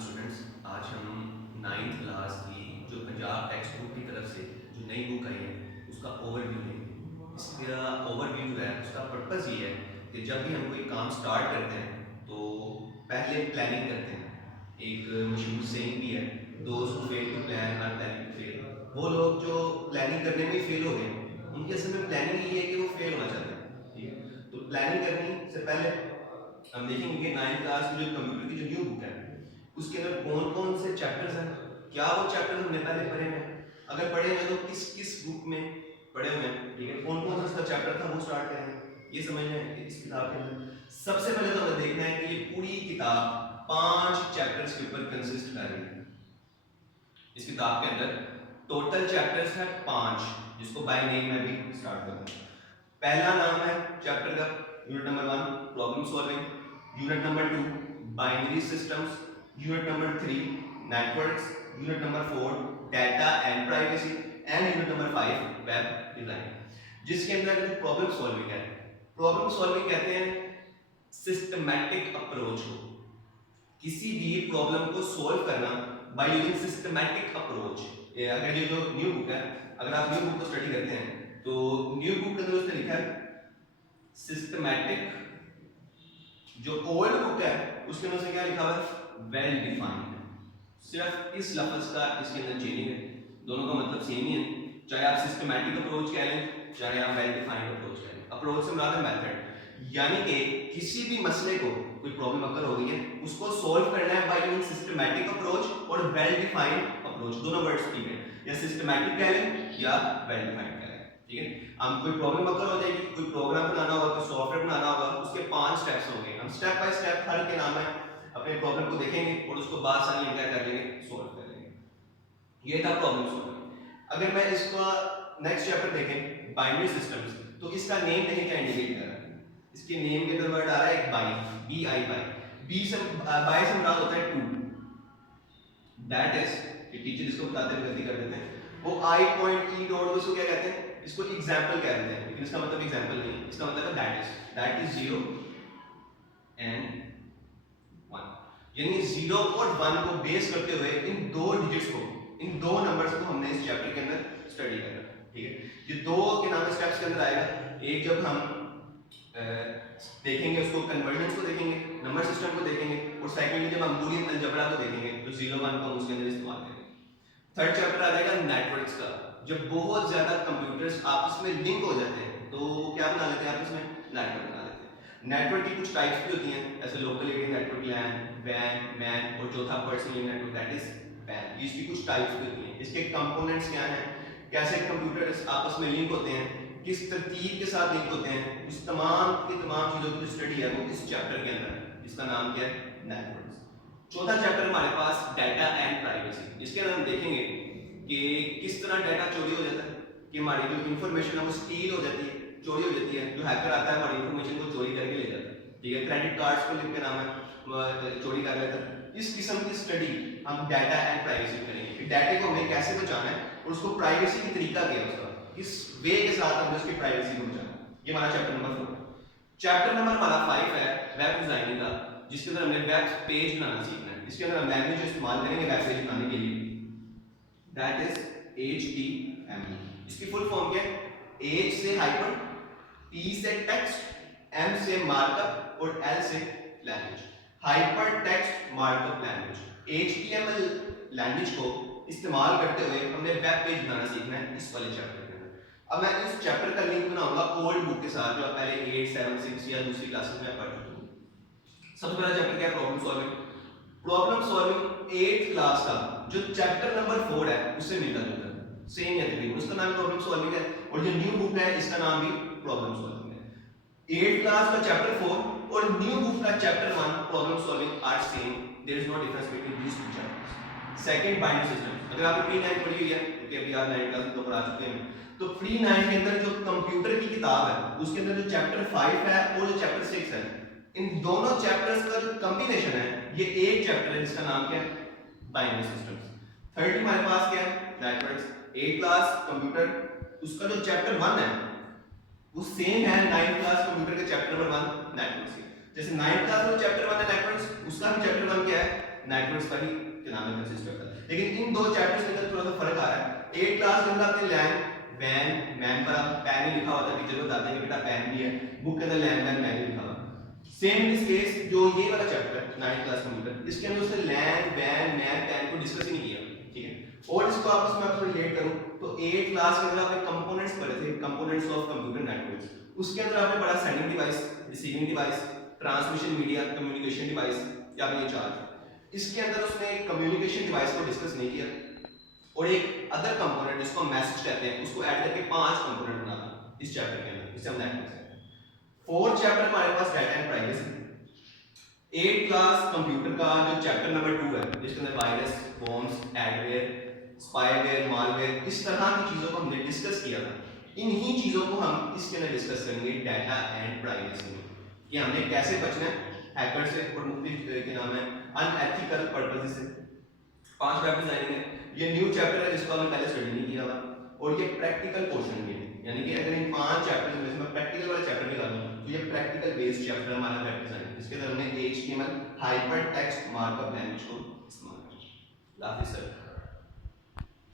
Students, आज हम ninth class की जो पंजाब टेक्स्ट बुक की तरफ से जो नई बुक आई है उसका ओवरव्यू लेंगे। इसका ओवरव्यू जो है उसका पर्पस ये है कि जब भी हम कोई काम स्टार्ट करते हैं तो पहले प्लानिंग करते हैं। एक मशहूर सेइंग भी है, दोस्त who fail to plan are planning to fail. वो लोग जो प्लानिंग करने में फेल हो गए उनकी असल में प्लानिंग ये है कि वो फेल होना चाहते हैं। ठीक है, तो प्लानिंग करने से पहले हम देखेंगे कि नाइन्थ क्लास की जो कंप्यूटर की जो न्यू बुक है उसके अंदर कौन कौन से चैप्टर्स हैं, क्या वो चैप्टर हमने पहले पढ़े हैं, अगर पढ़े हैं तो किस किस बुक में पढ़े हुए हैं। ठीक है, कौन कौन सा उसका चैप्टर था वो स्टार्ट करेंगे, ये समझना है इस किताब के अंदर। सबसे पहले तो हमें देखना है कि ये पूरी किताब 5 चैप्टर्स के ऊपर कंसिस्ट कर रही है। इस किताब के अंदर टोटल चैप्टर्स है 5, जिसको बाय नेम मैं भी स्टार्ट करूंगा। पहला नाम है चैप्टर का unit number 1 problem solving, unit number 2 binary systems, unit number 3 networks, unit number 4 data and privacy and unit number 5 web design. जिसके अंदर प्रॉब्लम सॉल्विंग है। प्रॉब्लम सॉल्विंग कहते हैं सिस्टमैटिक अप्रोच को, किसी भी प्रॉब्लम को सॉल्व करना बाय यूजिंग सिस्टमैटिक अप्रोच। अगर ये जो न्यू बुक है, अगर आप न्यू बुक को स्टडी करते हैं तो न्यू बुक के अंदर उसने लिखा है सिस्टमैटिक। जो ओल्ड बुक है उसके अंदर उसने क्या लिखा हुआ है, वेल डिफाइंड। सिर्फ इस लफ्ज का इसके अंदर चेंजिंग है, दोनों का मतलब सेम ही है। चाहे आप सिस्टमैटिक अप्रोच कह लें, चाहे आप वेल डिफाइंड अप्रोच कह लें। अप्रोच से मुराद है मेथड, यानी कि किसी भी मसले को, कोई प्रॉब्लम अगर हो गई है उसको सॉल्व करना है बाय यूजिंग सिस्टमैटिक अप्रोच और वेल डिफाइंड अप्रोच। दोनों वर्ड्स ठीक है, या सिस्टमैटिक कह लें या वेल डिफाइंड कह लें। ठीक है, हम कोई प्रॉब्लम अगर हो जाएगी, कोई प्रोग्राम बनाना होगा, कोई सॉफ्टवेयर बनाना होगा, उसके 5 स्टेप्स होंगे। हम स्टेप बाय स्टेप हर के नाम है अपने प्रॉब्लम को देखेंगे और उसको बासानी हम क्या कर लेंगे, सॉल्व कर लेंगे। ये था प्रॉब्लम सॉल्विंग। अगर मैं इसका नेक्स्ट चैप्टर देखें बाइनरी सिस्टम्स, तो इसका नेम देखें क्या इंडिकेट कर रहा है। इसके नेम के अंदर वर्ड आ रहा है एक bi, B I bi. B से बाई से मुराद होता है 2, दैट इज, ये टीचर इसको बताते हुए गलती कर देते हैं, वो आई पॉइंट ई डॉट इसको क्या कहते हैं, इसको एग्जांपल कह देते हैं, लेकिन इसका मतलब एग्जांपल नहीं है, इसका मतलब है दैट इज 0 एंड 1। यानी 0 और 1 को बेस करते हुए इन दो डिजिट्स को, इन दो नंबर्स को हमने इस चैप्टर के अंदर स्टडी करना। ठीक है, ये दो के नाम स्टेप्स के अंदर आएगा। एक जब हम देखेंगे उसको, कन्वर्जन्स को देखेंगे, नंबर सिस्टम को देखेंगे, और सेकंडली जब हम बूलियन अलजेब्रा को देखेंगे तो 0 1 को हम उसके अंदर इस्तेमाल करेंगे। थर्ड चैप्टर आ जाएगा नेटवर्क्स का। जब बहुत ज्यादा कंप्यूटर्स आपस में लिंक हो जाते हैं तो क्या बना लेते हैं, आपस में नेटवर्क बना लेते हैं। नेटवर्क की कुछ टाइप्स भी होती हैं, ऐसे लोकल एरिया नेटवर्क, लैन, वैन, मैन, और चौथा personal network that is pan. इसकी कुछ टाइप्स भी होती हैं। इसके कंपोनेंट्स क्या हैं, कैसे कंप्यूटर्स आपस में लिंक होते हैं, किस तरतीब के साथ लिंक होते हैं, इस तमाम की तमाम चीजों की स्टडी है वो इस चैप्टर के अंदर है, जिसका नाम क्या है, नेटवर्क्स। चौथा चैप्टर हमारे पास डाटा एंड प्राइवेसी। इसके अंदर हम देखेंगे कि किस तरह डाटा चोरी हो जाता है, कि हमारी जो इंफॉर्मेशन है वो स्टील हो जाती है, चोरी हो जाती है। जो हैकर आता है हमारी इंफॉर्मेशन को चोरी करके ले जाता है। ठीक है, क्रेडिट कार्ड्स को लिख के नाम है चोरी कर लेता है। इस किस्म की स्टडी हम डाटा एंड प्राइवेसी करेंगे कि डाटे को हमें कैसे बचाना है और उसको प्राइवेसी की तरीका क्या है, उसका किस वे के साथ हमने उसकी प्राइवेसी को बचाना है। ये हमारा चैप्टर नंबर 4। चैप्टर नंबर हमारा 5 है वेब डिजाइनिंग का, जिसके अंदर हमने वेब पेज बनाना सीखना है। इसके अंदर हम लैंग्वेज इस्तेमाल करेंगे वेब पेज बनाने के लिए, दैट इज HTML। इसकी फुल फॉर्म क्या है, H से हाइपन, T से टेक्स्ट, M से मार्कअप और L से language. Hyper text markup language, HTML language को इस्तेमाल करते हुए हमने वेब पेज बनाना सीखना है इस वाले चैप्टर के अंदर। अब मैं इस चैप्टर का लिंक बनाऊंगा ओल्ड बुक के साथ, जो आप पहले 8 7 6 या दूसरी क्लासेस में पढ़ चुके हो। सबसे पहला चैप्टर क्या है, problem solving. Problem solving 8th class का जो चैप्टर नंबर 4 है उससे मिलता जुलता है, सेम है तकरीबन। उसका नाम प्रॉब्लम सॉल्विंग है और जो न्यू बुक है इसका नाम भी प्रॉब्लम सॉल्विंग है। 8th क्लास का चैप्टर 4 और न्यू बुक का chapter 1 problem solving are same, there is no difference between these two chapters. Second binary system, अगर आपने प्री 9 पढ़ी हुई है, क्योंकि अभी आप 9 क्लास तो पढ़ा चुके हैं, तो प्री 9 के अंदर जो कंप्यूटर की किताब है उसके अंदर जो चैप्टर 5 है और जो चैप्टर 6 है, इन दोनों चैप्टर्स का जो कॉम्बिनेशन है ये एक चैप्टर है जिसका नाम क्या है, बाइनरी सिस्टम्स। थर्ड हमारे पास क्या है, नेटवर्क्स। 8 क्लास कंप्यूटर, उसका जो चैप्टर 1 है वो सेम है 9 क्लास कंप्यूटर के चैप्टर नंबर 1 नेटवर्क्स के। जैसे 9 क्लास में चैप्टर 1 है नेटवर्क्स, उसका भी चैप्टर 1 क्या है, नेटवर्क्स का ही क्या नाम है कंसिस्ट करता है। लेकिन इन दो चैप्टर्स के अंदर थोड़ा सा फर्क आ रहा है। 8 क्लास के अंदर आपने लैन वैन मैन पर आप पैन ही लिखा होता है, टीचर बताते हैं कि बेटा पैन भी है, बुक के अंदर लैन वैन मैन लिखा हुआ। सेम इन दिस केस जो ये वाला चैप्टर 9th क्लास कंप्यूटर, इसके अंदर उसने लैन वैन मैन पैन को डिस्कस ही नहीं किया, ठीक है। और इसको आपस में आप रिलेट करूं तो 8 क्लास के अंदर आपने कंपोनेंट्स पढ़े थे, कंपोनेंट्स ऑफ कंप्यूटर नेटवर्क्स। उसके अंदर आपने पढ़ा sending device, receiving device, transmission media, communication device या आपने चार्ज। इसके अंदर उसने कम्युनिकेशन डिवाइस को डिस्कस नहीं किया और एक अदर कंपोनेंट जिसको मैसेज कहते हैं उसको ऐड करके 5 कंपोनेंट बना दिया इस चैप्टर के अंदर, इसे हम नेटवर्क से। 4th चैप्टर हमारे पास data and privacy. 8 class computer का जो चैप्टर नंबर 2 है जिसके अंदर virus, bombs, adware, spyware, malware, इस तरह की चीजों को हमने डिस्कस किया था। इन्हीं चीजों को हम इसके अंदर डिस्कस करेंगे डाटा एंड प्राइवेसी में, कि हमने कैसे बचना है हैकर से और मुख्तलिफ के नाम है अनएथिकल पर्पसेस से। 5 चैप्टर्स आएंगे। ये न्यू चैप्टर है जिसको हमने पहले स्टडी नहीं किया हुआ और ये प्रैक्टिकल पोर्शन भी है, यानी कि अगर इन 5 चैप्टर्स में से मैं प्रैक्टिकल वाला चैप्टर निकालूं तो ये प्रैक्टिकल बेस्ड चैप्टर हमारा चैप्टर है। इसके अंदर हमने HTML हाइपरटेक्स्ट मार्कअप लैंग्वेज को इस्तेमाल किया। लाफिज सर।